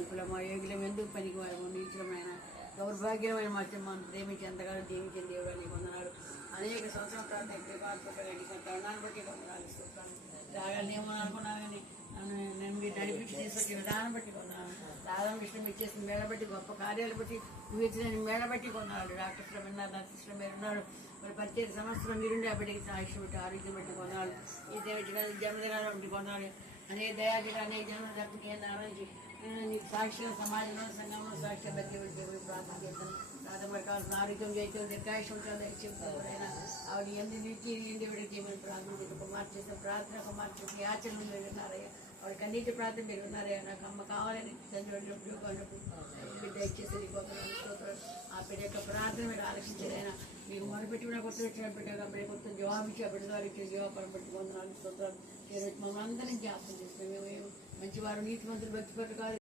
అల్పులమా యోగులం ఎందుకు పనికి వారము నీచులమైన దౌర్భాగ్యమైన మధ్యమాన్ని ప్రేమించి ఎంతగానో జీవించిన దేవుడు నీకు వందనాలు. అనేక సంవత్సరాల తరుణాన్ని బట్టి కొందనాలు స్తోత్రాలు. రాగాలని ఏమో అనుకున్నా కానీ నేను మీరు నడిపించి తీసుకొచ్చిన విధానం బట్టి కొన్నాను. రాగం విషయం ఇచ్చేసిన మేళ బట్టి గొప్ప కార్యాలు బట్టి నువ్వు ఇచ్చిన మేళ బట్టి కొన్నాడు. డాక్టర్ విన్నారు, నర్సిస్టర్ మీరు ఉన్నారు. మరి ప్రత్యేక సంవత్సరం మీరుండి ఆ బిడ్డకి సాక్ష్యం బట్టి ఆరోగ్యం బట్టి కొన్నాడు. ఈ జన్మదినాలు బట్టి కొన్నాడు. అనేక దయాదిగా అనేక జన్మ దర్శకి ఆరాధించి నీకు సాక్షిగా సమాజంలో సంఘంలో సాక్షి బట్టి ప్రార్థన చేస్తాను. మరి కావాల్సిన ఆరోగ్యం చేయటం దీర్ఘాయుషం చెప్తాను. ఆవిడ ఎందుకు దేవుడికి చేయమని ప్రార్థన చేసి కుమార్తె ప్రార్థన కుమార్తె యాచనలు మీరు విన్నారయ్యా. ఆవిడకి అన్నింటి ప్రార్థన మీరు విన్నారయ్యా. నాకు అమ్మ కావాలని తండ్రి బిడ్డ ఇచ్చేసి ఆ బిడ్డ యొక్క ప్రార్థన మీరు ఆలోచించారైనా మీరు మొదలుపెట్టి కూడా కొత్త వచ్చిన బిడ్డగా బిడ్డ కొత్త జవాబు ఇచ్చి ఆ బిడ్డ ద్వారా ఇచ్చే జవాబు పెట్టుకుంటున్నాను. స్తోత్రాలు. మమ్మల్ని అందరినీ జ్ఞాపకం చేస్తాం. మేము మంచివారు నీతిమంతులు భక్తిపరులు కాదు.